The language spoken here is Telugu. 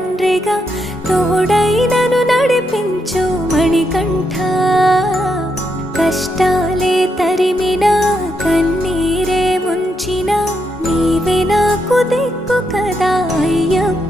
తండ్రిగా తోడై నన్ను నడిపించు మణికంఠ. కష్టాలే తరిమినా కన్నీరే ముంచిన నీవే నాకు దిక్కు కదా అయ్యప్ప.